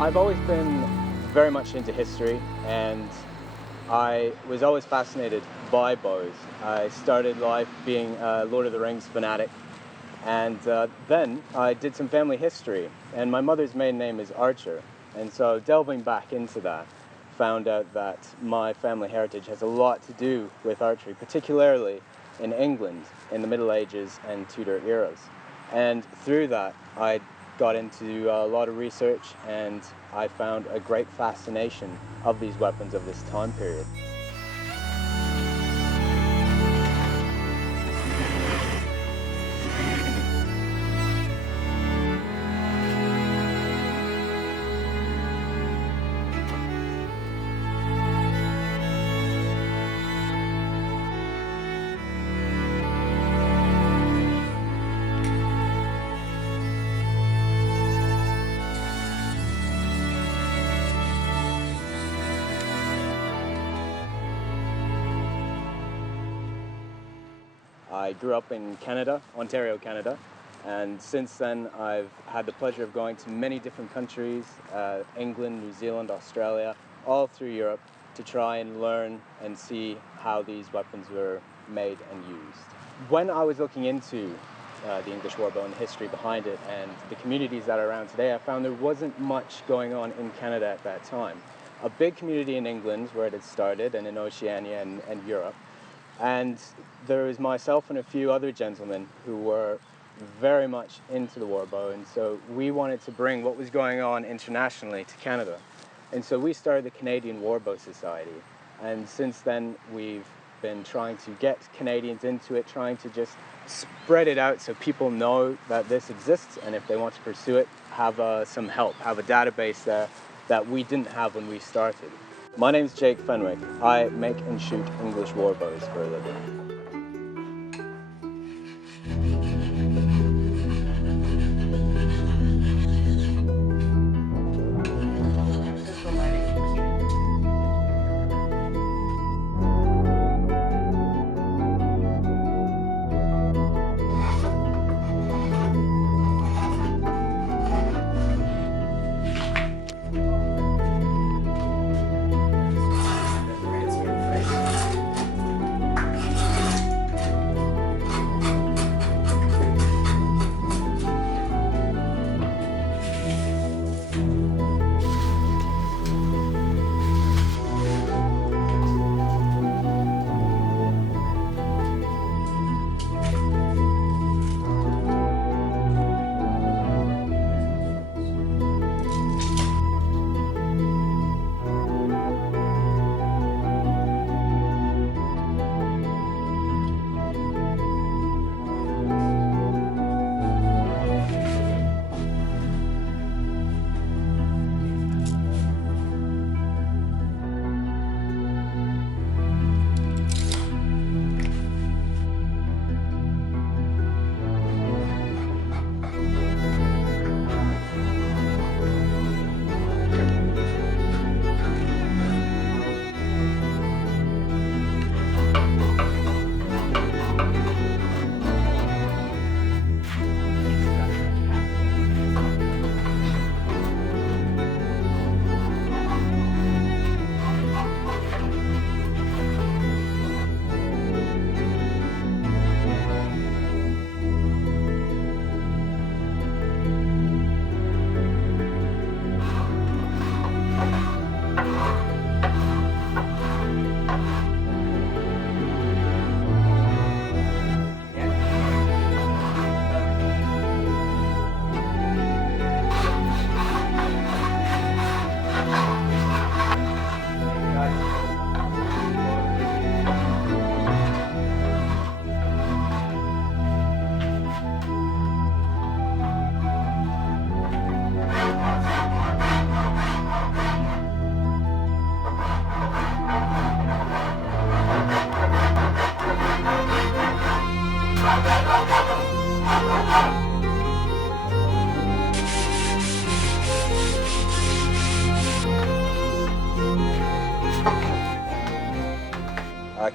I've always been very much into history, and I was always fascinated by bows. I started life being a Lord of the Rings fanatic, and then I did some family history, and my mother's maiden name is Archer, and so delving back into that, found out that my family heritage has a lot to do with archery, particularly in England in the Middle Ages and Tudor eras. And through that, I got into a lot of research, and I found a great fascination of these weapons of this time period. I grew up in Canada, Ontario, Canada, and since then I've had the pleasure of going to many different countries, England, New Zealand, Australia, all through Europe, to try and learn and see how these weapons were made and used. When I was looking into the English warbow and the history behind it and the communities that are around today, I found there wasn't much going on in Canada at that time. A big community in England where it had started, and in Oceania and Europe. And there was myself and a few other gentlemen who were very much into the warbow, and so we wanted to bring what was going on internationally to Canada. And so we started the Canadian Warbow Society, and since then we've been trying to get Canadians into it, trying to just spread it out so people know that this exists, and if they want to pursue it, have some help, have a database there that we didn't have when we started. My name's Jake Fenwick. I make and shoot English warbows for a living.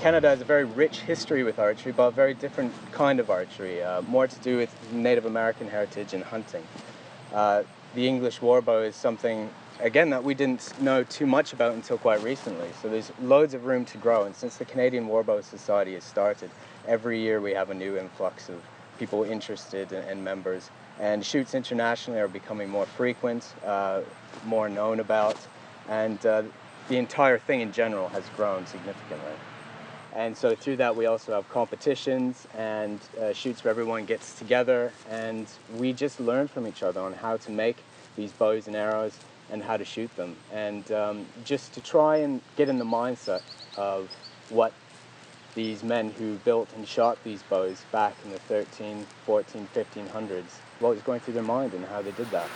Canada has a very rich history with archery, but a very different kind of archery, more to do with Native American heritage and hunting. The English warbow is something again, that we didn't know too much about until quite recently. So there's loads of room to grow, and since the Canadian Warbow Society has started, every year we have a new influx of people interested and members. And shoots internationally are becoming more frequent, more known about, and the entire thing in general has grown significantly. And so through that we also have competitions and shoots where everyone gets together, and we just learn from each other on how to make these bows and arrows and how to shoot them, and just to try and get in the mindset of what these men who built and shot these bows back in the 13, 14, 1500s, what was going through their mind and how they did that.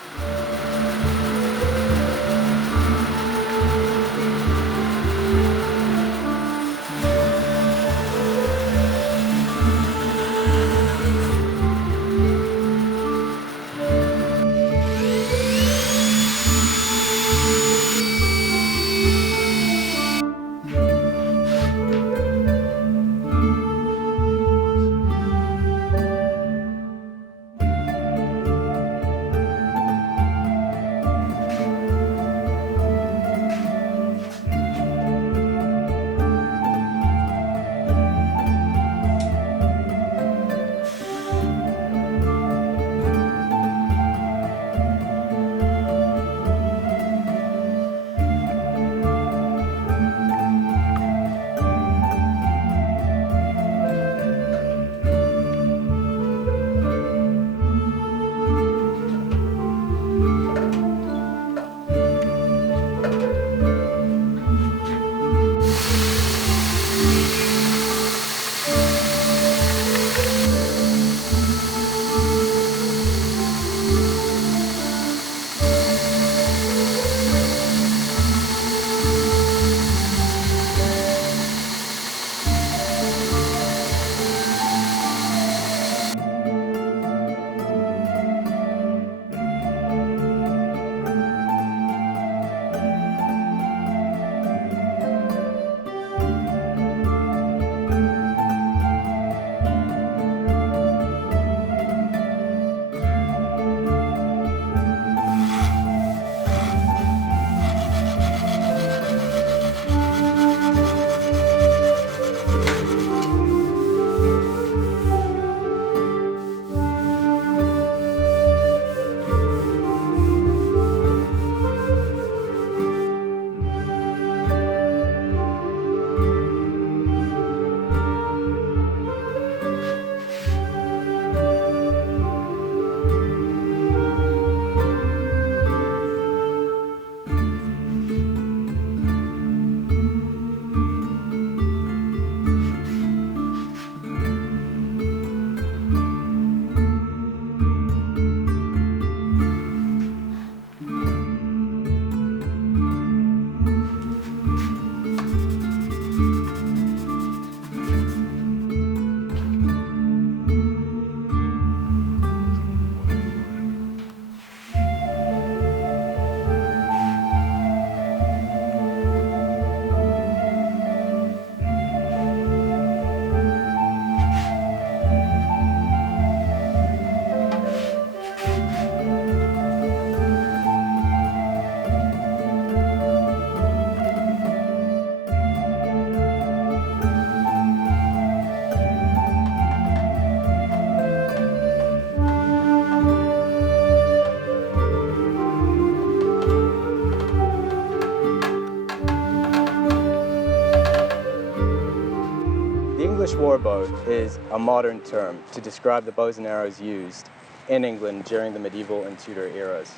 English warbow is a modern term to describe the bows and arrows used in England during the medieval and Tudor eras.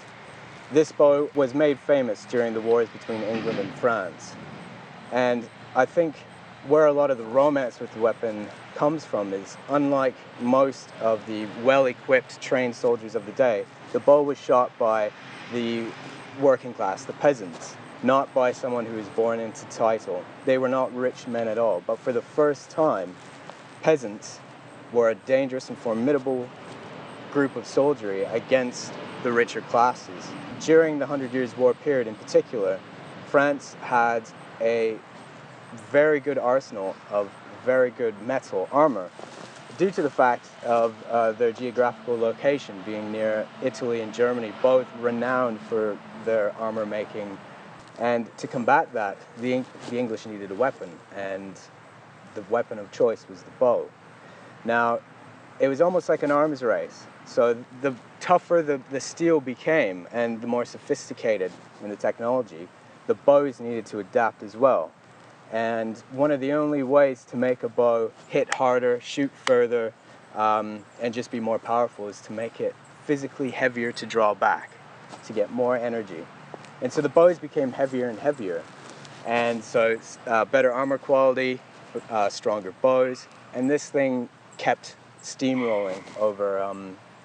This bow was made famous during the wars between England and France. And I think where a lot of the romance with the weapon comes from is, unlike most of the well-equipped trained soldiers of the day, the bow was shot by the working class, the peasants, not by someone who was born into title. They were not rich men at all, but for the first time, peasants were a dangerous and formidable group of soldiery against the richer classes. During the 100 Years' War period in particular, France had a very good arsenal of very good metal armor, due to the fact of their geographical location being near Italy and Germany, both renowned for their armor making. And to combat that, the English needed a weapon, and the weapon of choice was the bow. Now, it was almost like an arms race. So the tougher the steel became and the more sophisticated in the technology, the bows needed to adapt as well. And one of the only ways to make a bow hit harder, shoot further, and just be more powerful is to make it physically heavier to draw back, to get more energy. And so the bows became heavier and heavier. And so it's better armor quality, stronger bows, and this thing kept steamrolling over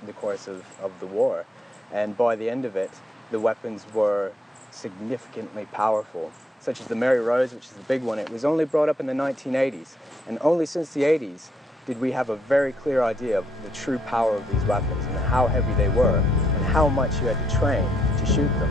the course of the war. And by the end of it, the weapons were significantly powerful, such as the Mary Rose, which is the big one. It was only brought up in the 1980s, and only since the 80s did we have a very clear idea of the true power of these weapons and how heavy they were and how much you had to train to shoot them.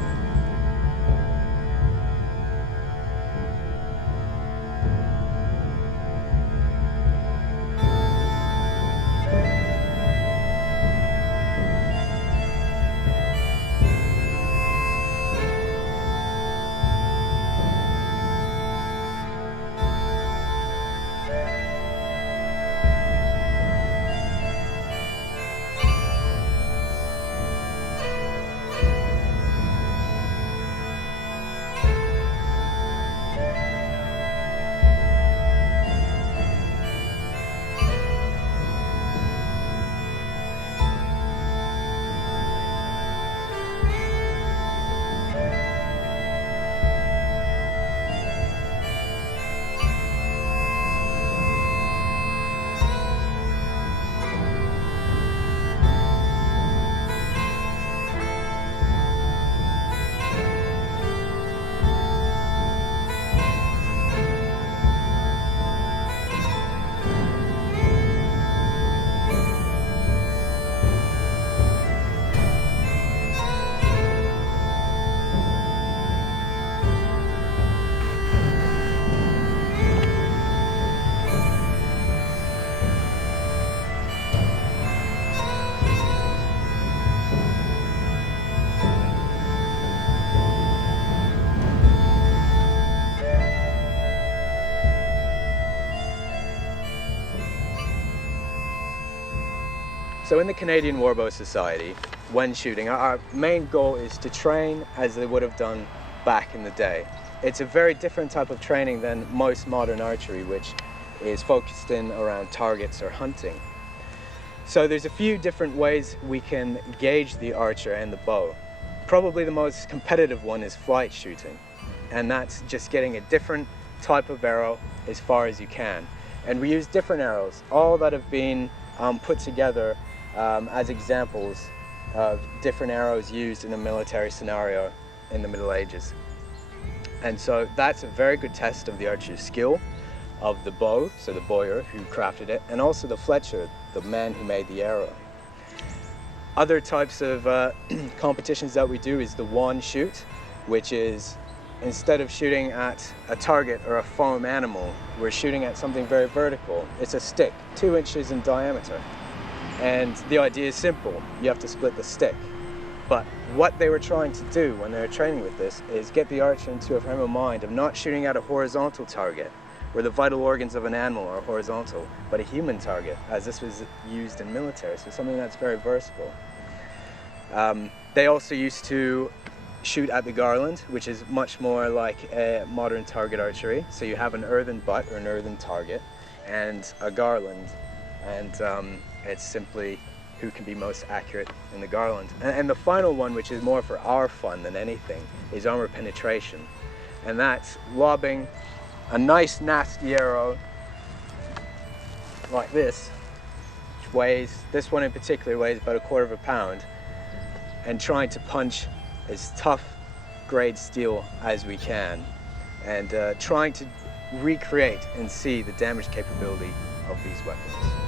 So in the Canadian Warbow Society, when shooting, our main goal is to train as they would have done back in the day. It's a very different type of training than most modern archery, which is focused in around targets or hunting. So there's a few different ways we can gauge the archer and the bow. Probably the most competitive one is flight shooting, and that's just getting a different type of arrow as far as you can. And we use different arrows, all that have been put together as examples of different arrows used in a military scenario in the Middle Ages. And so that's a very good test of the archer's skill, of the bow, so the bowyer who crafted it, and also the fletcher, the man who made the arrow. Other types of competitions that we do is the wand shoot, which is instead of shooting at a target or a foam animal, we're shooting at something very vertical. It's a stick, 2 inches in diameter. And the idea is simple, you have to split the stick. But what they were trying to do when they were training with this is get the archer into a frame of mind of not shooting at a horizontal target, where the vital organs of an animal are horizontal, but a human target, as this was used in military, so something that's very versatile. They also used to shoot at the garland, which is much more like a modern target archery. So you have an earthen butt or an earthen target and a garland, and it's simply who can be most accurate in the garland. And the final one, which is more for our fun than anything, is armor penetration. And that's lobbing a nice nasty arrow like this, which weighs, this one in particular weighs about 1/4 pound, and trying to punch as tough grade steel as we can, and trying to recreate and see the damage capability of these weapons.